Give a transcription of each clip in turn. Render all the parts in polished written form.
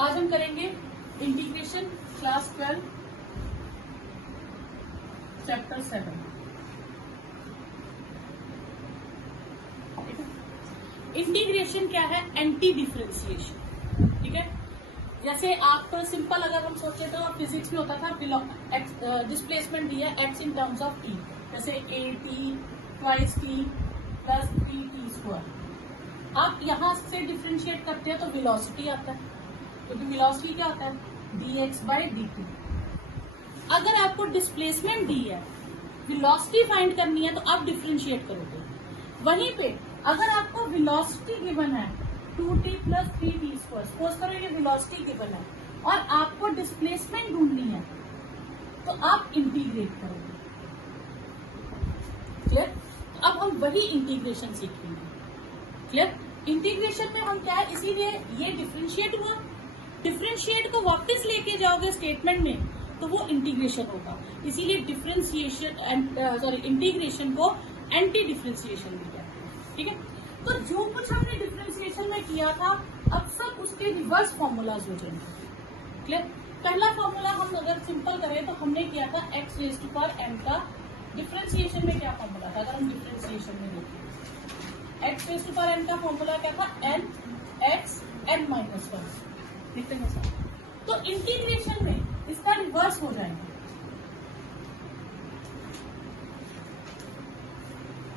आज हम करेंगे इंटीग्रेशन क्लास 12 चैप्टर 7। इंटीग्रेशन क्या है? Anti differentiation. ठीक है, जैसे आप सिंपल अगर हम सोचे तो फिजिक्स में होता था डिस्प्लेसमेंट दिया x in terms of t, जैसे a t twice t plus t t square. आप यहां से डिफरेंशिएट करते हैं तो वेलोसिटी आता है, क्योंकि वेलोसिटी क्या होता है D x by D T. अगर आपको डिस्प्लेसमेंट दी है, वेलोसिटी फाइंड करनी है, तो आप डिफरेंशिएट करोगे। वहीं पे अगर आपको वेलोसिटी गिवन है 2t plus 3t square, suppose करो ये वेलोसिटी गिवन है और आपको डिस्प्लेसमेंट ढूंढनी है, तो आप इंटीग्रेट करोगे। क्लियर? अब हम वही इंटीग्रेशन सीखेंगे। क्लियर? इंटीग्रेशन में हम क्या है, इसीलिए ये डिफरेंशिएट हुआ, डिफरेंशिएट को वापस लेके जाओगे स्टेटमेंट में तो वो इंटीग्रेशन होगा। इसीलिए डिफरेंशिएशन इंटीग्रेशन को एंटी डिफरेंशिएशन दिया। ठीक है, तो जो कुछ हमने डिफरेंशिएशन में किया था अब सब उसके रिवर्स फॉर्मूलाज हो जाएंगे। क्लियर? पहला फॉर्मूला हम अगर सिंपल करें तो हमने किया था x raise to power n का डिफरेंशिएशन में क्या फॉर्मूला था? अगर हम डिफरेंशिएशन में देखें x raise to power n का फॉर्मूला क्या था? N x n minus one. देखते हैं सर, तो इंटीग्रेशन में इसका रिवर्स हो जाएगा।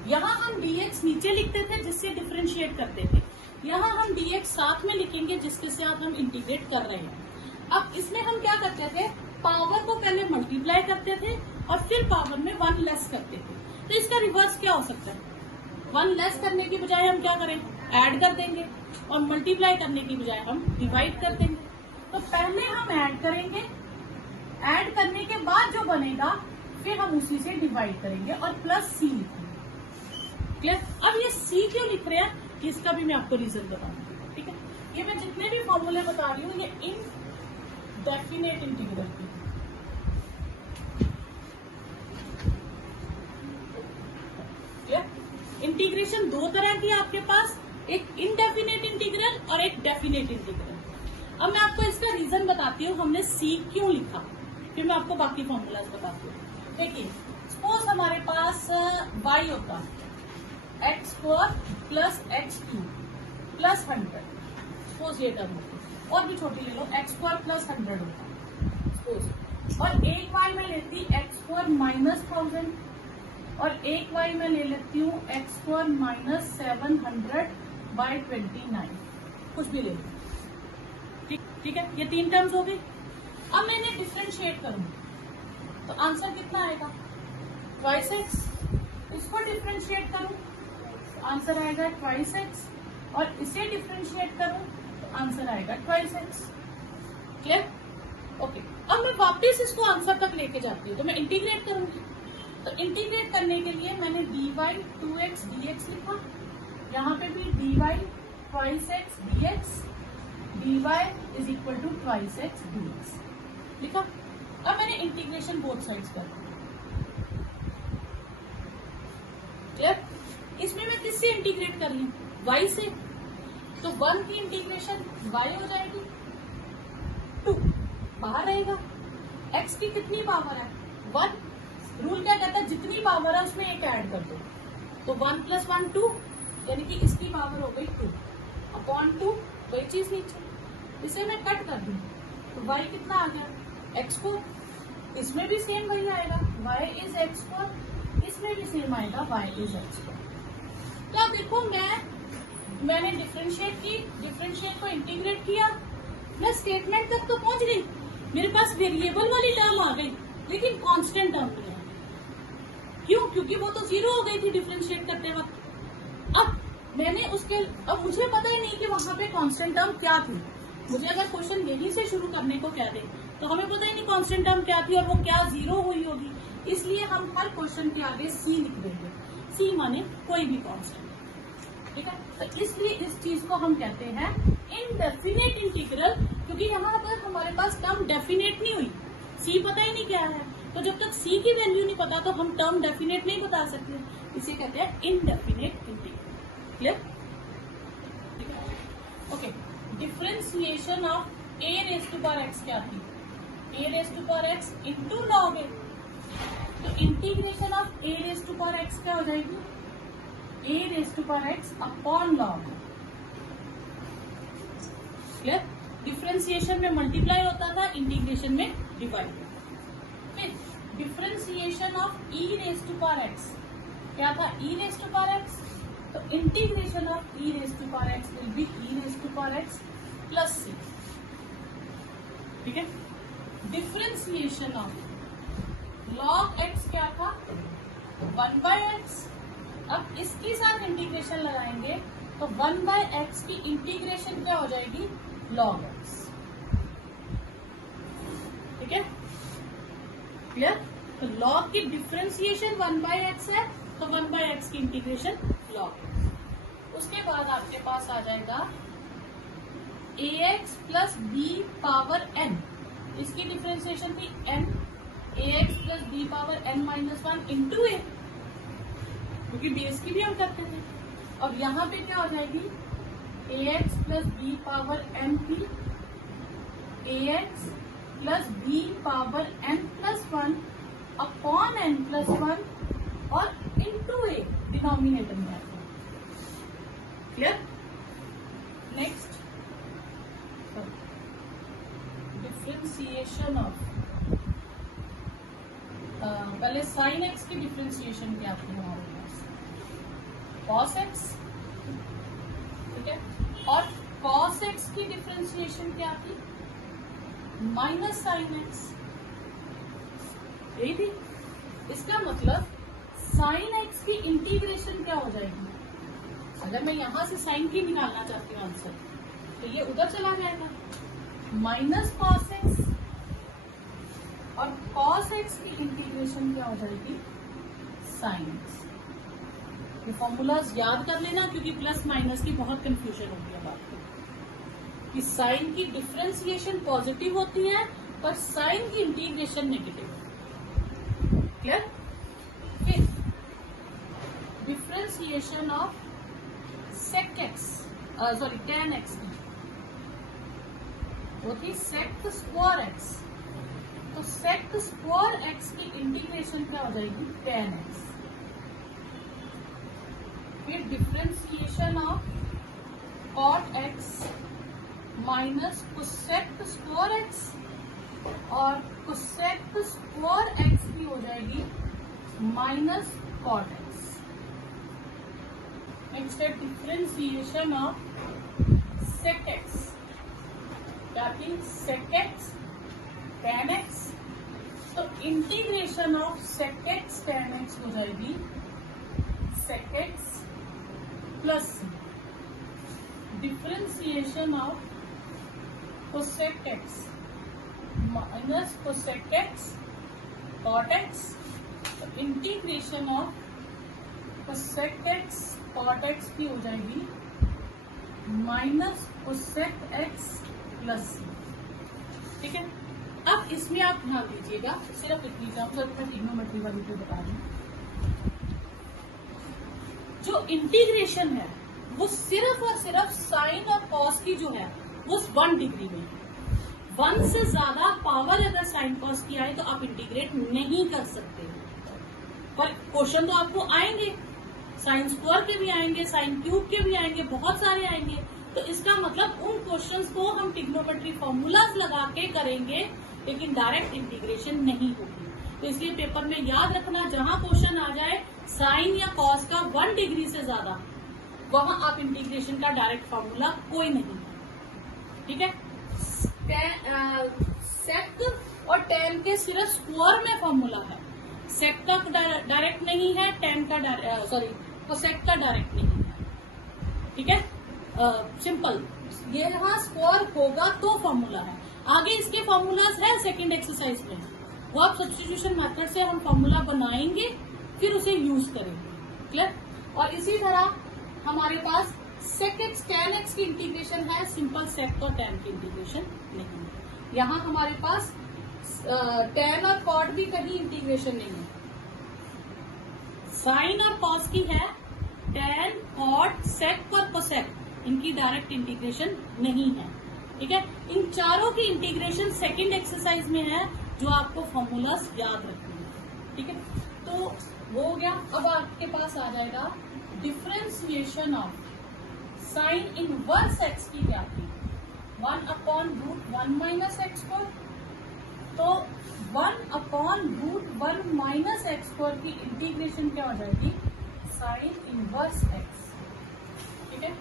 यहां हम dx नीचे लिखते थे जिससे डिफरेंशिएट करते थे, यहां हम dx साथ में लिखेंगे जिसके साथ हम इंटीग्रेट कर रहे हैं। अब इसमें हम क्या करते थे, पावर को पहले मल्टीप्लाई करते थे और फिर पावर में 1 लेस करते थे। तो इसका रिवर्स क्या हो सकता है? 1 लेस करने की बजाय हम क्या करें, ऐड कर देंगे, और मल्टीप्लाई करने की बजाय हम डिवाइड कर देंगे। तो पहले हम ऐड करेंगे, ऐड करने के बाद जो बनेगा फिर हम उसी से डिवाइड करेंगे और प्लस सी लिखेंगे। क्लियर? अब ये सी क्यों लिख रहे हैं इसका भी मैं आपको रीजन बताऊंगी। ठीक है, ये मैं जितने भी फॉर्मूले बता रही हूँ ये इनडेफिनेट इंटीग्रल की। क्लियर? इंटीग्रेशन दो तरह की है आपके पास, एक इनडेफिनेट इंटीग्रल और एक डेफिनेट इंटीग्रल। अब मैं आपको इसका रीजन बताती हूँ हमने सी क्यों लिखा, फिर मैं आपको बाकी फॉर्मूलाज बताती हूँ। देखिए, सपोज हमारे पास y होता x square plus x cube plus 100, suppose ये टर्म होती, और भी छोटी ले लो, एक्स स्क्वायर प्लस 100 होता सपोज, और एक वाई में लेती एक्स स्क्वायर माइनस 1000 और एक वाई में ले लेती हूँ एक्स स्क्वायर माइनस 700 बाई 29, कुछ भी ले लो। ठीक है, ये 3 टर्म्स हो गई। अब मैं इन्हें डिफरेंशिएट करूँ तो आंसर कितना आएगा? Twice x. इसको डिफरेंशिएट करूँ आंसर आएगा ट्वाइस एक्स, और इसे डिफरेंशिएट करूं तो आंसर आएगा ट्वाइस एक्स। क्लियर? ओके, अब मैं वापस इसको आंसर तक लेके जाती हूँ, तो मैं इंटीग्रेट करूंगी। तो इंटीग्रेट करने के लिए मैंने dy 2x dx लिखा, यहाँ पे भी dy twice x dx, dy is equal to twice x dx लिखा। अब मैंने इंटीग्रेशन बोथ साइड्स कर दिया। क्लियर? इसमें मैं किससे इंटीग्रेट कर रही हूँ? y से, तो 1 की इंटीग्रेशन y हो जाएगी, 2 बाहर रहेगा। x की कितनी पावर है? 1। रूल क्या कहता है, जितनी पावर है उसमें एक ऐड कर दो, तो 1 प्लस 1 2, यानी कि इसकी पावर हो गई 2 अपॉन 2, वही चीज नीचे। इसे मैं कट कर दूं तो y कितना आ गया? x4। इसमें भी सेम वही आएगा, y इज x4, इसमें भी सेम आएगा, y इज x4। क्या देखो, मैंने डिफरेंशिएट की, डिफरेंशिएट को इंटीग्रेट किया, मैं स्टेटमेंट तक तो पहुंच गई, मेरे पास वेरिएबल वाली टर्म आ गई, लेकिन कांस्टेंट टर्म नहीं है। क्यों? क्योंकि वो तो 0 हो गई थी डिफरेंशिएट करते वक्त। अब मुझे पता ही नहीं कि वहां पे कांस्टेंट टर्म क्या थी। मुझे अगर क्वेश्चन यहीं से शुरू करने को कह दे तो हमें पता ही नहीं कांस्टेंट टर्म क्या थी और वो क्या 0 हुई होगी, इसलिए हम हर क्वेश्चन के आगे सी लिख देंगे। सी माने कोई भी कांस्टेंट। ठीक है, तो इसलिए इस चीज को हम कहते हैं इनडेफिनेट इंटीग्रल, क्योंकि यहाँ पर हमारे पास टर्म डेफिनेट नहीं हुई, सी पता ही नहीं क्या है, तो जब तक सी की वैल्यू नहीं पता तो हम टर्म डेफिनेट नहीं बता सकते, इसे कहते हैं indefinite integral. Clear? Okay, differentiation of a raise to power x क्या थी, a raise to power x into log a. तो integration of a raise to power x क्या हो जाएगी, a raise to power x upon log. Clear? Differentiation में multiply होता था, integration में डिवाइड। फिर differentiation of e raise to power x क्या था, e raise to power x. तो integration of e raise to power x will be e raise to power x plus c. ठीक है? Differentiation of log x क्या था, 1/x। अब इसके साथ इंटीग्रेशन लगाएंगे तो 1/x की इंटीग्रेशन क्या हो जाएगी, log x। ठीक है? क्लियर? तो log की डिफरेंशिएशन 1/x है, तो 1/x की इंटीग्रेशन log x। उसके बाद आपके पास आ जाएगा ax plus b power n। इसकी डिफरेंशिएशन थी n, ax plus b power n minus 1 into a, क्योंकि बेस की भी हम करते थे। और यहाँ पे क्या हो जाएगी, ax plus b power n की ax plus b power n plus 1 upon n plus 1 और इंटू ए डिनोमिनेटर में आता है। क्लियर? नेक्स्ट, डिफरेंशिएशन ऑफ, पहले साइन एक्स की डिफरेंशिएशन क्या थी हमारे पास, कॉस एक्स। ठीक है? और कॉस एक्स की डिफरेंशिएशन क्या थी, माइनस साइन एक्स। यही थी। इसका मतलब साइन एक्स की इंटीग्रेशन क्या हो जाएगी, अगर मैं यहां से साइन की निकालना चाहती हूँ आंसर, तो ये उधर चला जाएगा, माइनस कॉस एक्स। और कॉस एक्स की इंटीग्रेशन क्या हो जाएगी, साइन एक्स। ये फॉर्मूलाज याद कर लेना, क्योंकि प्लस माइनस की बहुत कंफ्यूजन होती है बात कि साइन की डिफरेंशिएशन पॉजिटिव होती है पर साइन की इंटीग्रेशन नेगेटिव। क्लियर? फिर differentiation of sec x, sorry tan x की, वो थी सेक स्क्वायर एक्स। तो सेक स्क्वायर एक्स की इंटीग्रेशन क्या हो जाएगी, टेन एक्स। फिर differentiation of cot x minus cosec square x, और कोसेक स्क्वायर एक्स की हो जाएगी माइनस कॉट एक्स। नेक्स्ट है डिफरेंशिएशन ऑफ सेक एक्स, क्या थी, सेक एक्स टेन एक्स। तो integration of sec x tan x हो जाएगी sec x plus differentiation of cosec x minus cosec x cot x. तो integration of cosec x cot x की हो जाएगी minus cosec x plus. ठीक है? अब इसमें आप ध्यान दीजिएगा, सिर्फ इतनी मैं ट्रिग्नोमेट्री वाली को बता दूं, जो इंटीग्रेशन है वो सिर्फ और सिर्फ साइन और कॉस की जो है वो 1 डिग्री में है। 1 से ज्यादा पावर अगर साइन कॉस की आए तो आप इंटीग्रेट नहीं कर सकते। पर क्वेश्चन तो आपको आएंगे, साइन स्क्वायर के भी आएंगे, साइन क्यूब के भी आएंगे, बहुत सारे आएंगे। तो इसका मतलब उन क्वेश्चंस को हम ट्रिग्नोमेट्री फॉर्मूलाज लगा के करेंगे, लेकिन डायरेक्ट इंटीग्रेशन नहीं होगी। तो इसलिए पेपर में याद रखना, जहां क्वेश्चन आ जाए साइन या कॉस का 1 डिग्री से ज्यादा, वहां आप इंटीग्रेशन का डायरेक्ट फॉर्मूला कोई नहीं। ठीक है? सेक और टेन के सिर्फ स्क्वायर में फॉर्मूला है, सेक का डायरेक्ट नहीं है, टेन का कोसेक का डायरेक्ट नहीं है। ठीक है? सिंपल, ये यहाँ स्क्वायर होगा तो फॉर्मूला है। आगे इसके फॉर्मूलाज है सेकंड एक्सरसाइज में, वो आप सब्स्टिट्यूशन मेथड से हम फॉर्मूला बनाएंगे, फिर उसे यूज करेंगे। क्लियर? और इसी तरह हमारे पास सेक एक्स टेन एक्स की इंटीग्रेशन है, सिंपल सेक और टेन की इंटीग्रेशन नहीं है। यहाँ हमारे पास टेन और कॉट भी कहीं इंटीग्रेशन नहीं है, साइन और कॉस की है, टेन कॉट सेक और कोसेक इनकी डायरेक्ट इंटीग्रेशन नहीं है। ठीक है, इन चारों की इंटीग्रेशन सेकंड एक्सरसाइज में है, जो आपको फॉर्मूलास याद रखने हैं। ठीक है, तो वो हो गया। अब आपके पास आ जाएगा differentiation of sine inverse x की क्या थी, 1/√1 माइनस एक्स स्क्वायर। तो 1/√1 माइनस एक्स स्क्वायर की इंटीग्रेशन क्या हो जाएगी, साइन इनवर्स एक्स। ठीक है,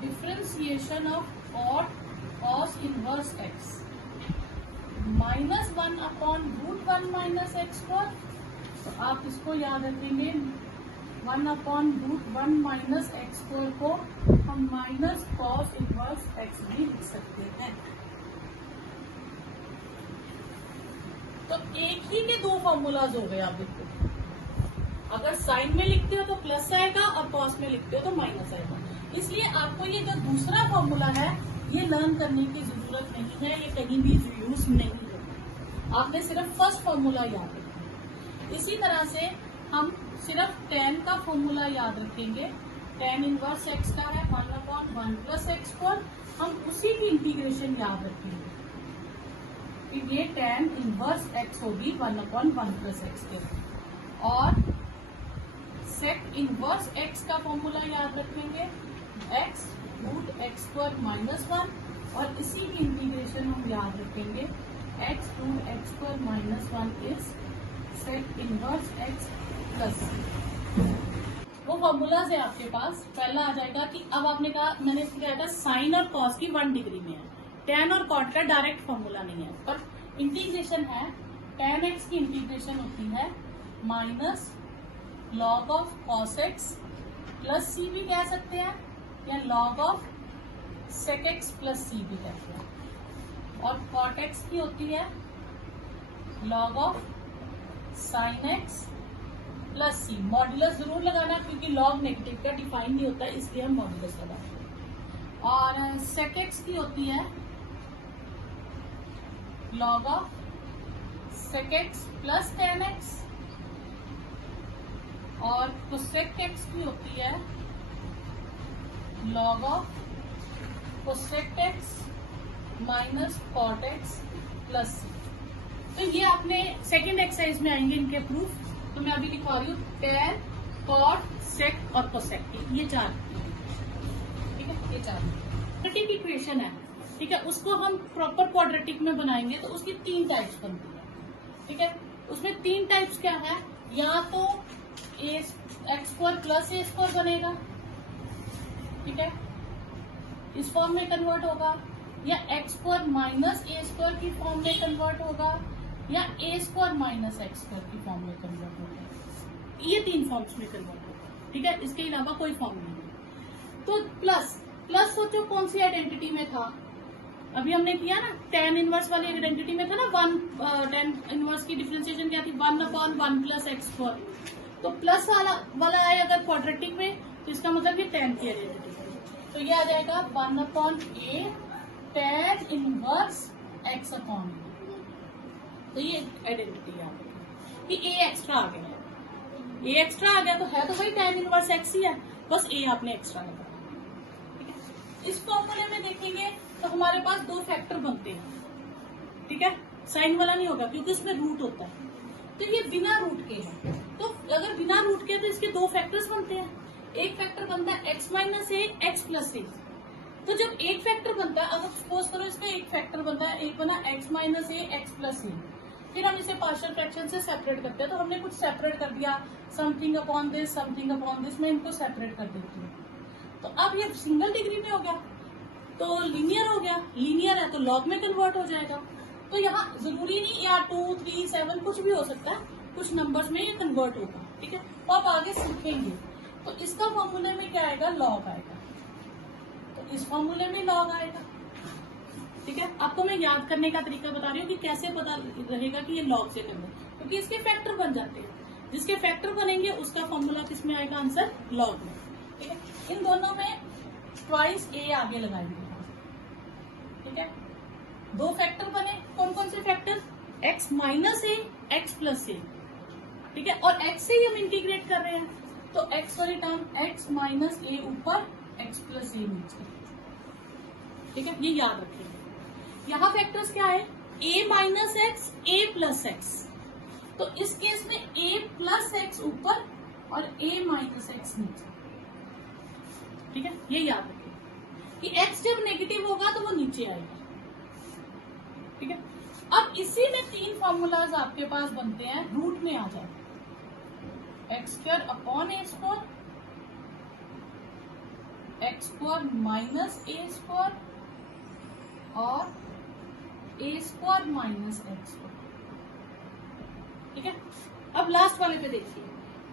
differentiation of cos inverse x -1/√1 minus x square. तो आप इसको याद रखेंगे, 1/√1 माइनस एक्स स्क्वायर को हम माइनस कॉस इनवर्स एक्स भी लिख सकते हैं। तो एक ही के दो फॉर्मूलाज हो गए। आप देखो, अगर साइन में लिखते हो तो प्लस आएगा और कॉस में लिखते हो तो माइनस आएगा। इसलिए आपको ये जो दूसरा फॉर्मूला है ये लर्न करने की जरूरत नहीं है, ये कहीं भी यूज नहीं होगा। आपने सिर्फ फर्स्ट फॉर्मूला याद रखना। इसी तरह से हम सिर्फ tan का फॉर्मूला याद रखेंगे। tan इनवर्स x का है 1/1 प्लस एक्स स्क्वायर। हम उसी की इंटीग्रेशन याद रखेंगे कि ये tan इनवर्स x होगी 1/1 प्लस एक्स के। और sec इनवर्स x का फॉर्मूला याद रखेंगे, x√x²-1। और इसी की इंटीग्रेशन हम याद रखेंगे, x√x²-1 is sec inverse x plus. वो फॉर्मूलाज है आपके पास। पहला आ जाएगा कि अब आपने कहा, मैंने कहा था साइन और कॉस की 1 डिग्री में है, tan और कॉट का डायरेक्ट फॉर्मूला नहीं है, पर इंटीग्रेशन है। tan x की इंटीग्रेशन होती है minus log of cos x plus c भी कह सकते हैं, या log of sec x plus c भी कहते हैं। और cot x की होती है log of sin x plus c। Modulus जरूर लगाना, क्योंकि log नेगेटिव का डिफाइन नहीं होता, इसलिए हम मॉड्यूलस लगाते हैं। और sec x की होती है log of sec x plus tan x। और cosec x की होती है log of cosec x minus cot x plus c। तो ये आपने सेकेंड एक्सरसाइज में आएंगे इनके प्रूफ। तो मैं अभी लिखवा रही हूँ tan, cot, sec और cosec की, ये चार। ठीक है, ये चार क्वाड्रेटिक इक्वेशन है। ठीक है, उसको हम प्रॉपर क्वाड्रेटिक में बनाएंगे तो उसकी 3 टाइप्स बनती है। ठीक है, उसमें 3 टाइप्स क्या है, या तो x² प्लस a² बनेगा, ठीक है, इस फॉर्म में कन्वर्ट होगा, या x² माइनस a² की फॉर्म में कन्वर्ट होगा, या a² माइनस x² की फॉर्म में कन्वर्ट होगा। ये 3 फॉर्म्स में कन्वर्ट होगा। ठीक है, इसके अलावा कोई फॉर्म नहीं है। तो प्लस सोचो कौन सी आइडेंटिटी में था, अभी हमने किया ना tan इनवर्स वाली आइडेंटिटी में था ना, tan इनवर्स की डिफरेंशिएशन क्या थी, 1/1 प्लस x²। तो प्लस वाला आए अगर क्वाड्रेटिक में, तो इसका मतलब ये tan की आइडेंटिटी है। तो ये आ जाएगा 1/a tan inverse x upon. तो ये आइडेंटिटी याद रखें कि a एक्स्ट्रा आ गया है। a एक्स्ट्रा आ गया तो है तो भाई tan इनवर्स x ही है, बस a आपने एक्स्ट्रा लगा। ठीक है, इस फॉर्मूले में देखेंगे तो हमारे पास 2 फैक्टर बनते हैं। ठीक है, साइन वाला नहीं होगा क्योंकि इसमें रूट होता है। तो ये बिना रूट के है, तो अगर बिना रूट के तो इसके 2 फैक्टर्स बनते हैं। एक फैक्टर बनता है x माइनस ए एक्स प्लस ए। तो जब एक फैक्टर बनता है, अगर सपोज करो इसका एक फैक्टर बनता है, एक बना x माइनस ए एक्स प्लस ए, फिर हम इसे पार्शियल फ्रैक्शन से सेपरेट करते हैं। तो हमने कुछ सेपरेट कर दिया, something upon this, something upon this, मैं इनको सेपरेट कर देती हूँ। तो अब ये सिंगल डिग्री में हो गया तो लीनियर हो गया, लीनियर है तो लॉग में कन्वर्ट हो जाएगा। तो यहाँ जरूरी नहीं या 2, 3, 7 कुछ भी हो सकता है, कुछ नंबर्स में ये कन्वर्ट होगा। ठीक है, तो आप आगे सीखेंगे। तो इसका फॉर्मूले में क्या आएगा, लॉग आएगा। तो इस फॉर्मूले में लॉग आएगा। ठीक है, आपको मैं याद करने का तरीका बता रही हूँ कि कैसे पता रहेगा कि ये लॉग से कन्वर्ट, क्योंकि इसके फैक्टर बन जाते हैं। जिसके फैक्टर बनेंगे उसका फॉर्मूला किस में आएगा, आंसर लॉग में। ठीक है, इन दोनों में ट्वाइस ए आगे लगाएंगे। ठीक है, 2 फैक्टर बने, कौन कौन से फैक्टर, x माइनस ए एक्स प्लस ए। ठीक है, और x से ही हम इंटीग्रेट कर रहे हैं, तो x वाली टर्म x माइनस ए ऊपर, x प्लस ए नीचे। ठीक है, ये याद रखेंगे। यहाँ फैक्टर्स क्या है, a minus x, a plus x. तो इस केस में a प्लस एक्स ऊपर और a माइनस एक्स नीचे। ठीक है, ये याद रखेंगे कि x जब नेगेटिव होगा तो वो नीचे आएगा। ठीक है, अब इसी में 3 फॉर्मूलाज आपके पास बनते हैं, रूट में आ जाए x square upon A square, x square minus a square और ए स्क्वायर माइनस एक्स स्क्वायर। ठीक है, अब लास्ट वाले पे देखिए,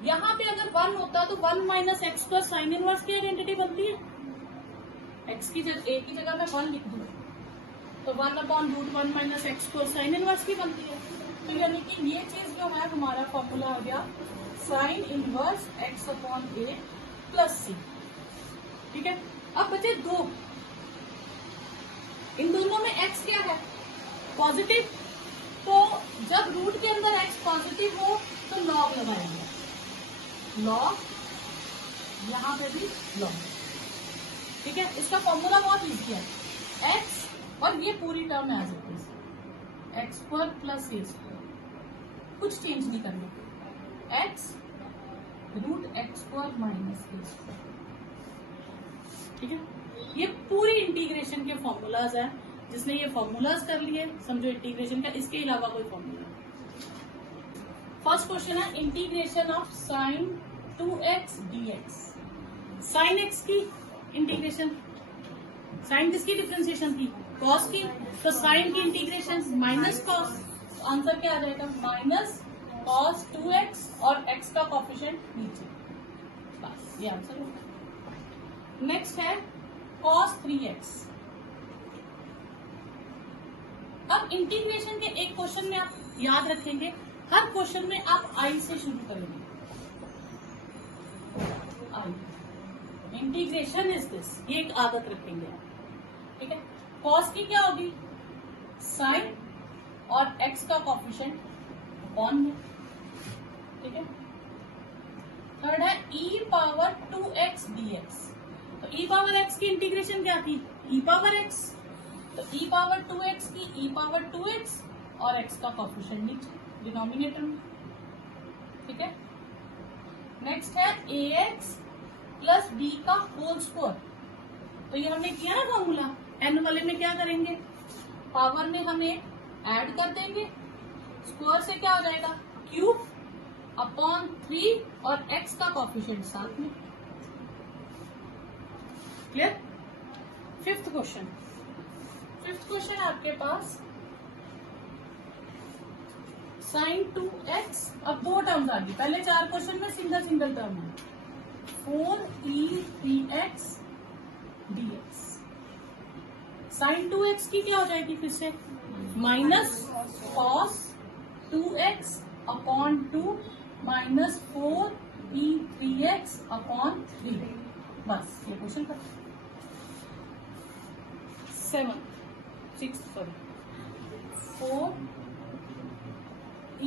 यहाँ पे अगर 1 होता तो 1 minus x square sine inverse की आइडेंटिटी बनती है। एक्स की जगह ए की जगह मैं 1 लिख दूं तो 1 upon root 1 minus x square sine inverse की बनती है। तो यानी कि ये चीज जो है हमारा फॉर्मूला हो गया साइन इनवर्स एक्स अपॉन ए प्लस सी। ठीक है, अब बचे 2, इन दोनों में x क्या है, पॉजिटिव। तो जब रूट के अंदर x पॉजिटिव हो तो लॉग लगाएंगे, लॉग, यहां पे भी लॉग। ठीक है, इसका फॉर्मूला बहुत इजी है, x और ये पूरी टर्म है x square plus a square, कुछ चेंज नहीं करना, x root x square minus a square. ठीक है, ये पूरी इंटीग्रेशन के फॉर्मूलाज है। जिसने ये फॉर्मूलाज कर लिए समझो इंटीग्रेशन का, इसके अलावा कोई फॉर्मूला। फर्स्ट क्वेश्चन है integration of sine 2x dx। Sine x की इंटीग्रेशन, साइन किसकी डिफ्रेंसिएशन की, कॉस की। तो साइन की इंटीग्रेशन माइनस कॉस, तो आंसर क्या आ जाएगा, माइनस कॉस 2x और x का कोफिशिएंट नीचे। बस ये आंसर होगा। नेक्स्ट है कॉस 3x। अब इंटीग्रेशन के एक क्वेश्चन में आप याद रखेंगे, हर क्वेश्चन में आप आई से शुरू करेंगे। आई इंटीग्रेशन इज दिस, ये एक आदत रखेंगे आप। ठीक है, कॉस की क्या होगी, साइन और एक्स का कोफिशिएंट अपॉन में। ठीक है, थर्ड है ई पावर 2x dx। तो ई पावर एक्स की इंटीग्रेशन क्या थी, ई पावर एक्स। तो ई पावर 2x की ई पावर 2x और x का कोफिशिएंट नीचे डिनोमिनेटर में। ठीक है, नेक्स्ट है ax प्लस b का होल स्क्वायर। तो ये हमने किया ना फॉर्मूला, n वाले में क्या करेंगे, पावर में हम एक ऐड कर देंगे, स्क्वायर से क्या हो जाएगा क्यूब अपॉन 3 और x का कोफिशिएंट साथ में। Clear. Fifth question, fifth question आपके पास साइन 2x, अब 2 टर्म्स आ गई, पहले 4 क्वेश्चन में सिंगल सिंगल टर्म है, 4e3x dx। साइन 2x की क्या हो जाएगी फिर से, minus cos 2x upon 2 minus 4e3x upon 3। बस ये क्वेश्चन का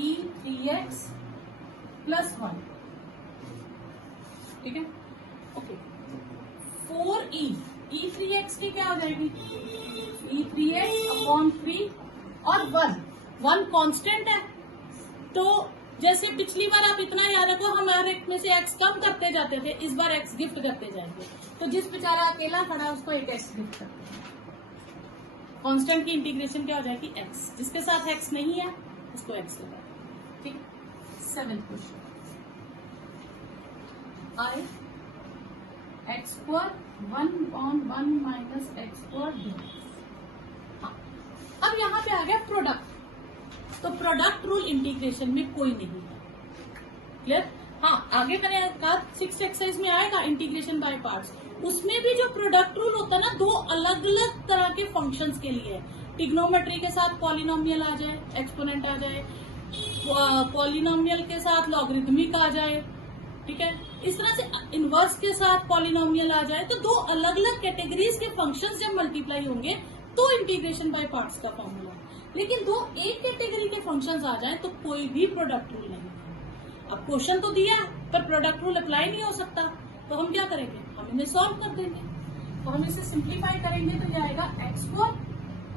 4e3x प्लस 1। ठीक है, ओके, 4e3x की क्या हो जाएगी, e3x अपॉन 3 और 1 कांस्टेंट है। तो जैसे पिछली बार आप इतना याद रखो, हम हर एक में से x कम करते जाते थे, इस बार x गिफ्ट करते जाएंगे। तो जिस बेचारा अकेला खड़ा है उसको एक x गिफ्ट करते हैं। कांस्टेंट की इंटीग्रेशन क्या हो जाएगी, x, जिसके साथ x नहीं है उसको x लगा। ठीक, 7th question, I x square 1/1 minus x square dx। अब यहाँ पे आ गया प्रोडक्ट। तो प्रोडक्ट रूल इंटीग्रेशन में कोई नहीं है। क्लियर। हाँ, आगे मैंने कहा 6th एक्सरसाइज में आएगा इंटीग्रेशन बाय पार्ट्स, उसमें भी जो प्रोडक्ट रूल होता है ना, 2 अलग अलग तरह के फंक्शंस के लिए। टिग्नोमेट्री के साथ पॉलिनोमियल आ जाए, एक्सपोनेंट आ जाए, पॉलिनोमियल के साथ लॉगरिथमिक आ जाए। ठीक है, इस तरह से इनवर्स के साथ पॉलिनोमियल आ जाए, तो 2 अलग अलग कैटेगरीज के फंक्शंस जब मल्टीप्लाई होंगे तो इंटीग्रेशन बाय पार्ट्स का फॉर्मूला। लेकिन 2 एक कैटेगरी के फंक्शंस आ जाए तो कोई भी प्रोडक्ट रूल नहीं। अब क्वेश्चन तो दिया पर प्रोडक्ट रूल अप्लाई नहीं हो सकता, तो हम क्या करेंगे, हम इन्हें सॉल्व कर देंगे। तो हम इसे सिंप्लीफाई करेंगे तो ये आएगा एक्स स्क्वायर,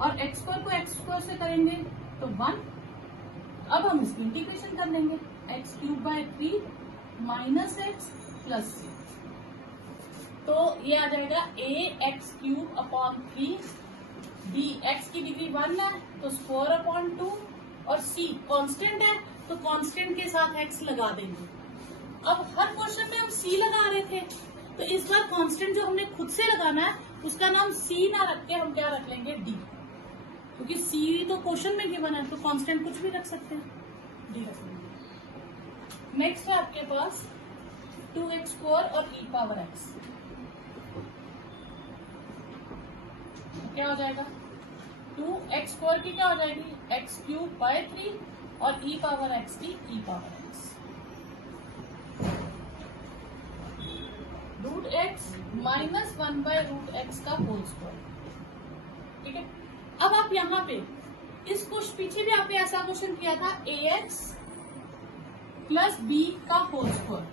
और एक्स स्क्वायर को एक्स स्क्वायर से करेंगे तो 1। अब हम इसकी इंटीग्रेशन कर लेंगे, x cube by 3 minus x plus c. तो ये आ जाएगा a x cube upon 3, b x की डिग्री 1 है तो स्क्वायर अपॉन 2, और सी कांस्टेंट है तो कांस्टेंट के साथ एक्स लगा देंगे। अब हर क्वेश्चन में हम सी लगा रहे थे, तो इस बार कांस्टेंट जो हमने खुद से लगाना है उसका नाम सी ना रख के हम क्या रख लेंगे, डी, क्योंकि सी तो क्वेश्चन में गिवन है तो कांस्टेंट कुछ भी रख सकते हैं, डी रख लेंगे। नेक्स्ट है आपके पास 2x स्क्वायर और e पावर x, क्या हो जाएगा 2x स्क्वायर की क्या हो जाएगी x क्यूब बाय 3 और e पावर x की e power x, root x minus 1 by root x का होल स्क्वायर। ठीक है, अब आप यहाँ पे इस क्वेश्चन पीछे भी आपने ऐसा क्वेश्चन किया था ax प्लस बी का होल स्क्वायर,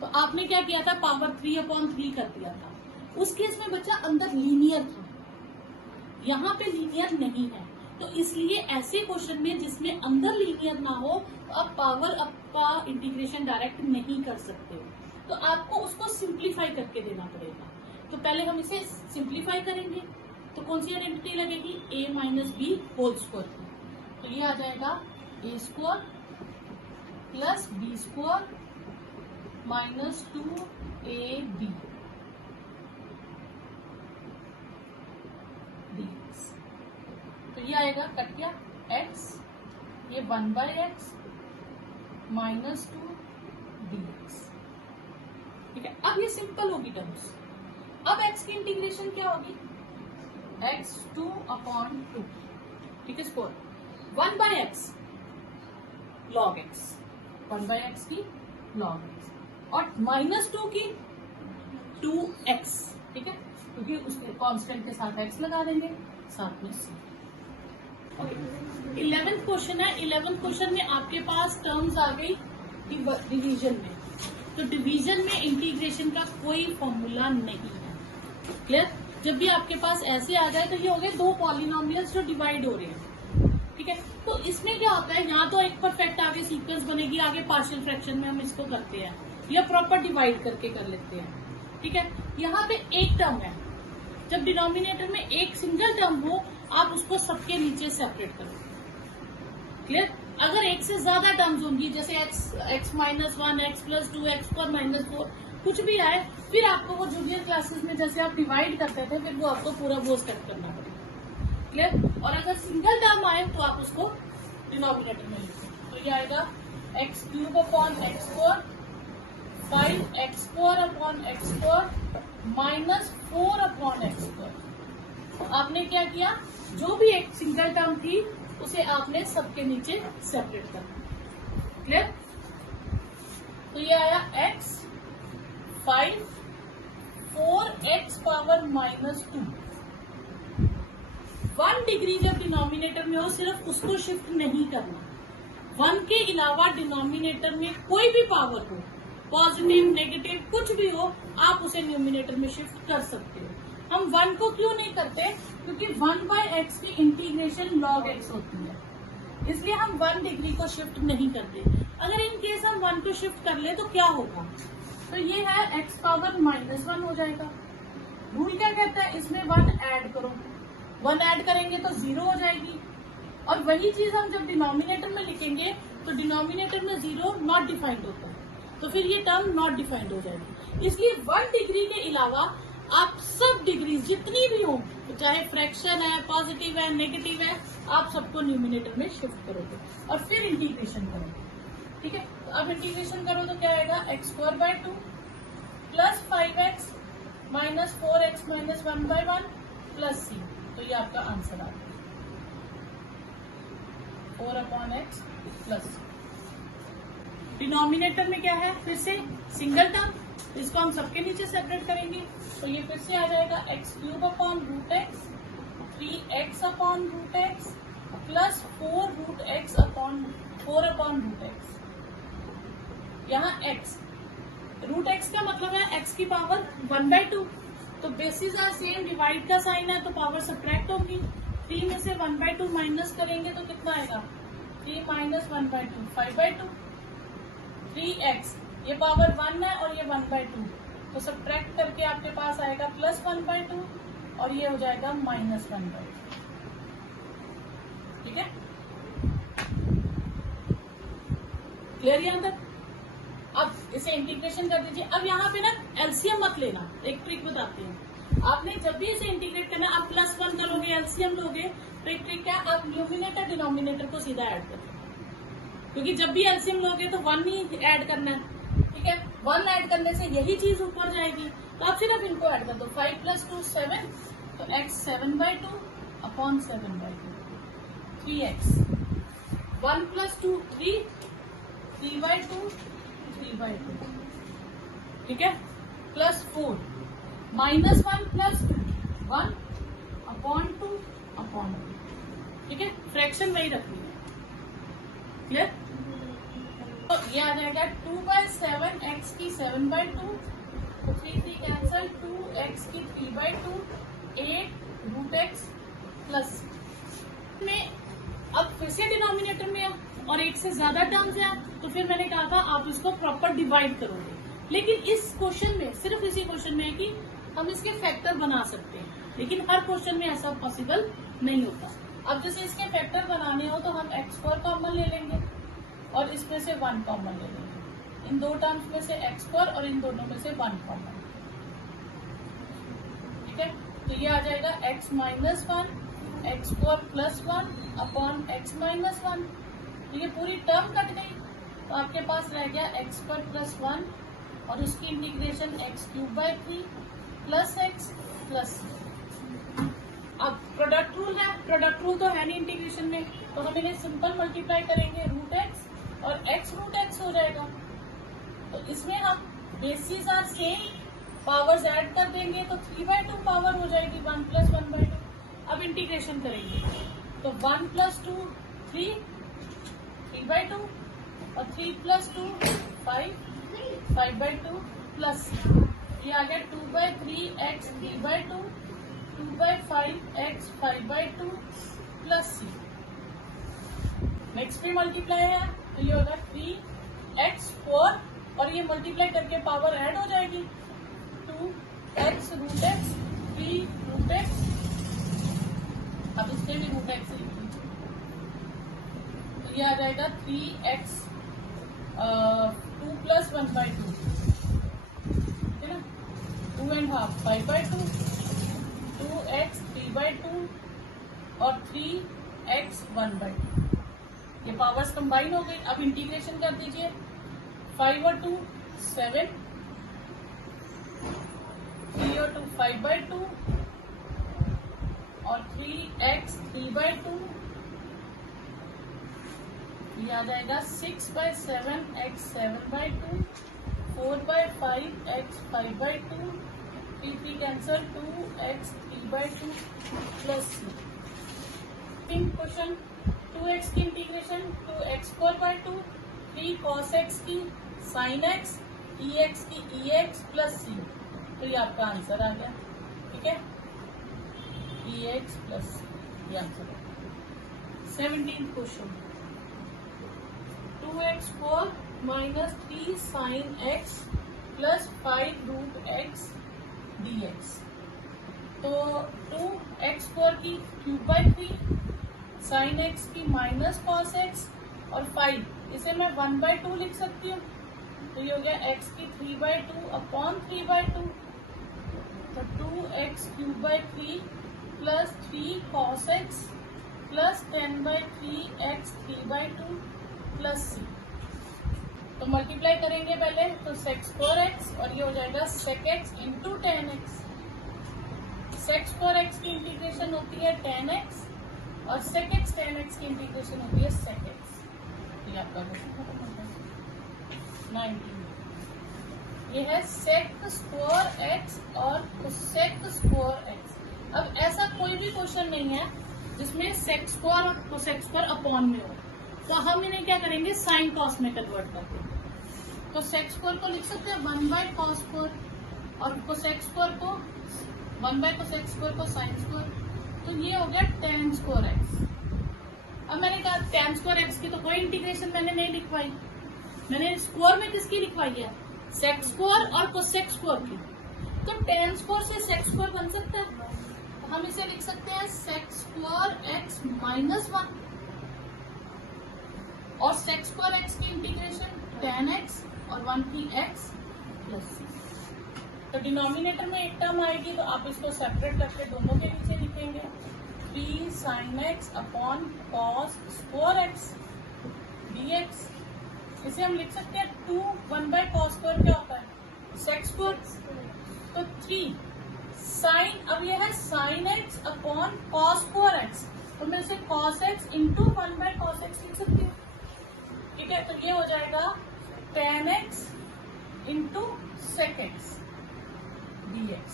तो आपने क्या किया था पावर 3/3 कर दिया था। उस केस में बच्चा अंदर लीनियर था, यहाँ पे लीनियर नहीं है, तो इसलिए ऐसे क्वेश्चन में जिसमें अंदर लीनियर ना हो तो आप पावर अप का इंटीग्रेशन डायरेक्ट नहीं कर सकते हो, तो आपको उसको सिंप्लीफाई करके देना पड़ेगा। तो पहले हम इसे सिंप्लीफाई करेंगे, तो कौन सी आइडेंटिटी लगेगी, a minus b whole square की, तो ये आ जाएगा a square plus b square minus 2ab dx। तो ये आएगा कट गया x, ये 1 बाय एक्स माइनस 2 dx। ठीक है, अब ये सिंपल होगी टर्म्स। अब x की इंटीग्रेशन क्या होगी, x 2/2, ठीक है, square 1 by x log x, 1 by x की लॉग x, और माइनस 2 की 2x, ठीक है, क्योंकि उसके कांस्टेंट के साथ x लगा देंगे, साथ में c। 11th क्वेश्चन है। 11th क्वेश्चन में आपके पास टर्म्स आ गई डिवीजन में, तो डिवीजन में इंटीग्रेशन का कोई फॉर्मूला नहीं है। क्लियर, जब भी आपके पास ऐसे आ जाए तो ये हो गए दो पॉलिनोमियल्स जो डिवाइड हो रहे हैं। ठीक है, तो इसमें क्या होता है, यहाँ तो एक परफेक्ट आगे सीक्वेंस बनेगी, आगे पार्शियल फ्रैक्शन में हम इसको करते हैं या प्रॉपर डिवाइड करके कर लेते हैं। ठीक है, यहाँ पे एक टर्म है, जब डिनोमिनेटर में एक सिंगल टर्म हो आप उसको सबके नीचे सेपरेट करो। क्लियर, अगर एक से ज्यादा टर्म्स होंगी जैसे x minus 1, x plus 2, x square minus 4, कुछ भी आए, फिर आपको वो जूनियर क्लासेस में जैसे आप डिवाइड करते थे फिर वो आपको पूरा वो स्टेप करना पड़ेगा। क्लियर, और अगर सिंगल टर्म आए तो आप उसको डिनोमिनेटर में लिखो, तो ये आएगा x cube upon x square 5x square upon x square minus 4 upon x square. आपने क्या किया, जो भी एक सिंगल टर्म थी उसे आपने सबके नीचे सेपरेट करना। क्लियर, तो ये आया x 5 4x power minus 2। 1 degree जब डिनोमिनेटर में हो सिर्फ उसको शिफ्ट नहीं करना, 1 के अलावा डिनोमिनेटर में कोई भी पावर हो, पॉजिटिव नेगेटिव कुछ भी हो, आप उसे न्यूमिनेटर में शिफ्ट कर सकते हो। हम 1 को क्यों नहीं करते, क्योंकि 1 बाय एक्स की इंटीग्रेशन log x होती है, इसलिए हम 1 डिग्री को शिफ्ट नहीं करते। अगर इन केस हम 1 को शिफ्ट कर ले तो क्या होगा, तो ये है x पावर माइनस 1 हो जाएगा। रूल क्या कहता है, इसमें 1 ऐड करो, 1 ऐड करेंगे तो 0 हो जाएगी, और वही चीज हम जब डिनोमिनेटर में लिखेंगे तो डिनोमिनेटर में 0 नॉट डिफाइंड होता है, तो फिर ये टर्म नॉट डिफाइंड हो जाएगी। इसलिए 1 डिग्री के अलावा आप सब डिग्री जितनी भी हो, चाहे फ्रैक्शन है, पॉजिटिव है, नेगेटिव है, आप सबको न्यूमिनेटर में शिफ्ट करोगे और फिर इंटीग्रेशन करोगे। ठीक है, तो अब इंटीग्रेशन करो तो क्या आएगा, x square by 2 plus 5x minus 4x minus 1 by 1 plus c, तो ये आपका आंसर आ गया 4/x प्लस। डिनोमिनेटर में क्या है, फिर से सिंगल टर्म, इसको हम सबके नीचे सेपरेट करेंगे, तो ये फिर से आ जाएगा x cube upon root x 3x upon root x plus 4 upon root x. यहाँ x रूट एक्स का मतलब है x की पावर 1/2, तो बेसिस आर सेम, डिवाइड का साइन है तो पावर सब्ट्रैक्ट होगी। 3 में से 1/2 माइनस करेंगे तो कितना आएगा? 3 माइनस 1/2 5/2। 3x ये पावर 1 है और ये 1/2, तो सब्ट्रैक्ट करके आपके पास आएगा प्लस 1/2 और ये हो जाएगा माइनस 1/2। ठीक है, क्लियर यहाँ तक? अब इसे इंटीग्रेशन कर दीजिए। अब यहाँ पे ना एलसीएम मत लेना, एक ट्रिक बताते हैं। आपने जब भी इसे इंटीग्रेट करना, आप +1 करोगे, एलसीएम लोगे, तो एक ट्रिक क्या, आप न्यूमिनेटर डिनोमिनेटर को सीधा ऐड कर, क्योंकि जब भी एलसीएम लोगे तो 1 ही ऐड करना है। ठीक है, 1 ऐड करने से यही चीज ऊपर जाएगी, तो आप सिर्फ इनको ऐड कर दो। 5 + 2 7, तो x 7/2 अपॉन 7/2। 3x 1 + 2 3, 3/2 3/2। ठीक है, +4 -1 + 1 अपॉन 2 अपॉन 2। ठीक है, फ्रैक्शन वही रखनी है। क्लियर? तो ये आ जाएगा 2/7, x की 7/2, तो 3 कैंसल, 2x की 3/2, 8√x प्लस में। अब फिर से डिनोमिनेटर में और एक से ज्यादा टर्म्स है, तो फिर मैंने कहा था आप इसको प्रॉपर डिवाइड करोगे। लेकिन इस क्वेश्चन में, सिर्फ इसी क्वेश्चन में है कि हम इसके फैक्टर बना सकते हैं, लेकिन हर क्वेश्चन में ऐसा पॉसिबल नहीं होता। अब जैसे इसके फैक्टर बनाने हो तो हम x4 कॉमन ले लेंगे और इसमें से 1 कॉमन ले लेंगे। इन दो टर्म्स में से x4 और इन दोनों में से 1 कॉमन। ठीक है, तो ये आ जाएगा x - 1 x4 + 1 अपॉन x - 1। तो ये पूरी टर्म कट गई, तो आपके पास रह गया x² + 1 और उसकी integration x³ plus x plus. अब प्रोडक्ट रूल है, प्रोडक्ट रूल तो है नहीं इंटीग्रेशन में, तो हम इन्हें सिंपल मल्टीप्लाई करेंगे, √x और x√x हो जाएगा। तो इसमें हम basis are same, powers add कर देंगे तो 3/2 पावर हो जाएगी, 1 + 1/2। अब इंटीग्रेशन करेंगे तो 1 + 2 3, 3/2 और 3 + 2 5, 5/2 प्लस ये आ गया 2/3x 3/2, 2/5x 5/2 plus c। Next पे मल्टीप्लाई है तो ये होगा 3x4 और ये मल्टीप्लाई करके पावर ऐड हो जाएगी, 2x√x 3√x। अब इसके भी √x लिख लीजिए, तो ये आ जाएगा 3x 2 + 1/2, ठीक है ना, 2.5 5/2, 2x 3/2 और 3x 1/2। ये पावर्स कंबाइन हो गई। अब इंटीग्रेशन कर दीजिए, 5 और 2 7, 3 और 2 5/2 और 3x 3/2। ये आ जाएगा 6/7x 7/2, 4/5x 5/2, 3 cancel, 2x 3/2 plus c। Question 2x की इंटीग्रेशन 2x4/2, 3 cos x की sin x, ex की ex प्लस c। तो ये आपका आंसर आ गया। ठीक है, ex प्लस c, ये आंसर है। 17th question 2x4 - 3 sin x plus 5√x dx। तो 2x4 की ³ sin x की -cos x और 5, इसे मैं 1/2 लिख सकती हूँ, तो ये हो गया x की 3/2 अपॉन 3/2, तो 2x³ plus 3 cos x plus 10/3x 3/2 plus c। तो मल्टीप्लाई करेंगे पहले, तो sec4x और ये हो जाएगा sec x into 10x। sec4x की इंटीग्रेशन होती है 10x और sec x 10x की इंटीग्रेशन होती है sec x। ये आपका खत्म हो गया। 19 ये है sec²x और cosec²x। अब ऐसा कोई भी क्वेश्चन नहीं है जिसमें sec² और cosec² अपॉन में हो, तो हम इन्हें क्या करेंगे, साइन कॉस में कन्वर्ट करके। तो sec² को लिख सकते हैं 1/cos² और cosec² को 1/cos² को sin स्क्वायर, तो ये हो गया tan²x। अब मैंने कहा tan²x की तो कोई इंटीग्रेशन मैंने नहीं लिखवाई, मैंने स्क्वायर में किसकी लिखवाई है, sec² और cosec² की। तो tan² से sec² बन सकता है, तो हम इसे लिख सकते हैं sec²x -1 और sec²x की इंटीग्रेशन tan x और 1 की x प्लस c। तो डिनोमिनेटर में एक टर्म आएगी तो आप इसको सेपरेट करके दोनों के नीचे लिखेंगे 3 sin x upon cos² dx। इसे हम लिख सकते हैं 2 1/cos² क्या होता है, sec², तो 3 sin, अब यह है sin x अपॉन cos²x, तो मैं इसे cos x into 1/cos x लिख सकती हूँ, ठीक है। तो ये हो जाएगा tan x into sec x dx।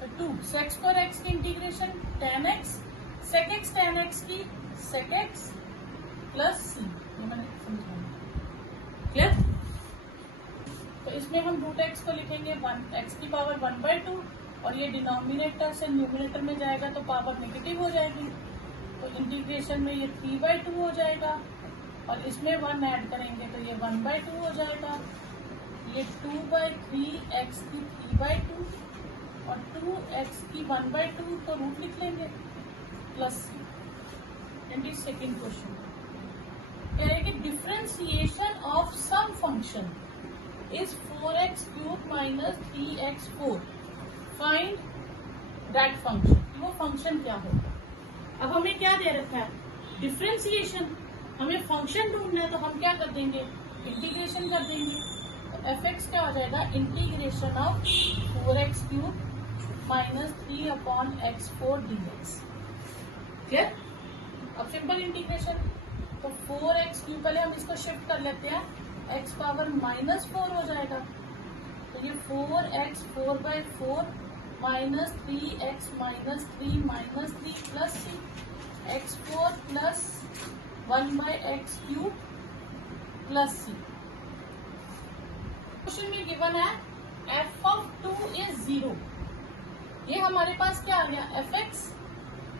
तो 2 sec²x की integration tan x, sec x tan x की sec x प्लस c, ये मैंने समझाया, क्लियर। तो इसमें हम √x को लिखेंगे 1x की पावर 1/2 और ये डिनोमिनेटर से न्यूमिनेटर में जाएगा तो पावर नेगेटिव हो जाएगी, तो इंटीग्रेशन में ये 3/2 हो जाएगा और इसमें 1 ऐड करेंगे तो ये 1/2 हो जाएगा। ये 2/3x की 3/2 और 2x की 1/2 तो रूट लिख लेंगे प्लस c। 22nd क्वेश्चन कह रहे कि differentiation of some function is 4x³ minus 3x4, find that function. वो फंक्शन क्या होगा। अब हमें क्या दे रखा है, डिफरेंशिएशन, हमें फंक्शन ढूंढना है तो हम क्या कर देंगे, इंटीग्रेशन कर देंगे। तो f(x) क्या हो जाएगा, integration of 4x³ minus 3/x4 dx, clear. अब सिंपल इंटीग्रेशन, तो 4x³ पहले हम इसको शिफ्ट कर लेते हैं, x पावर -4 हो जाएगा, तो ये 4x 4/4 minus 3x -3 plus c x4 plus 1/x³ plus c। Question में गिवन है f(2) इज 0, ये हमारे पास क्या आ गया f(x),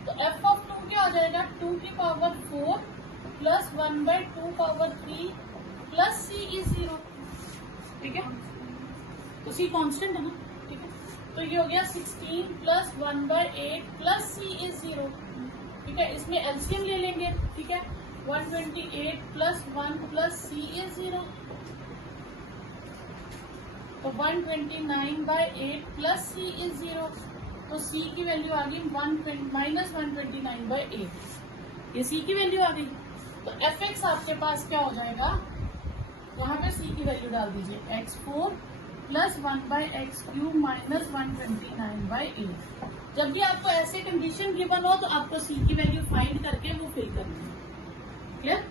तो f(2) क्या हो जाएगा 2 की power 4 plus 1/2 power 3 plus c is 0, ठीक है। तो c कांस्टेंट है ना, ठीक है। तो ये हो गया 16 प्लस 1/8 प्लस c इज 0, ठीक है। इसमें एलसीएम ले लेंगे, ठीक है। 128 प्लस 1 प्लस c इज 0, तो 129/8 प्लस c इज 0, तो c की वैल्यू आ गई -129/8, ये c की वैल्यू आ गई। तो f(x) आपके पास क्या हो जाएगा, वहां पे c की वैल्यू डाल दीजिए x4 प्लस 1/x³ माइनस 129/8। जब भी आपको ऐसे कंडीशन गिवन हो तो आपको c की वैल्यू फाइंड करके वो फिल करनी है, क्लियर।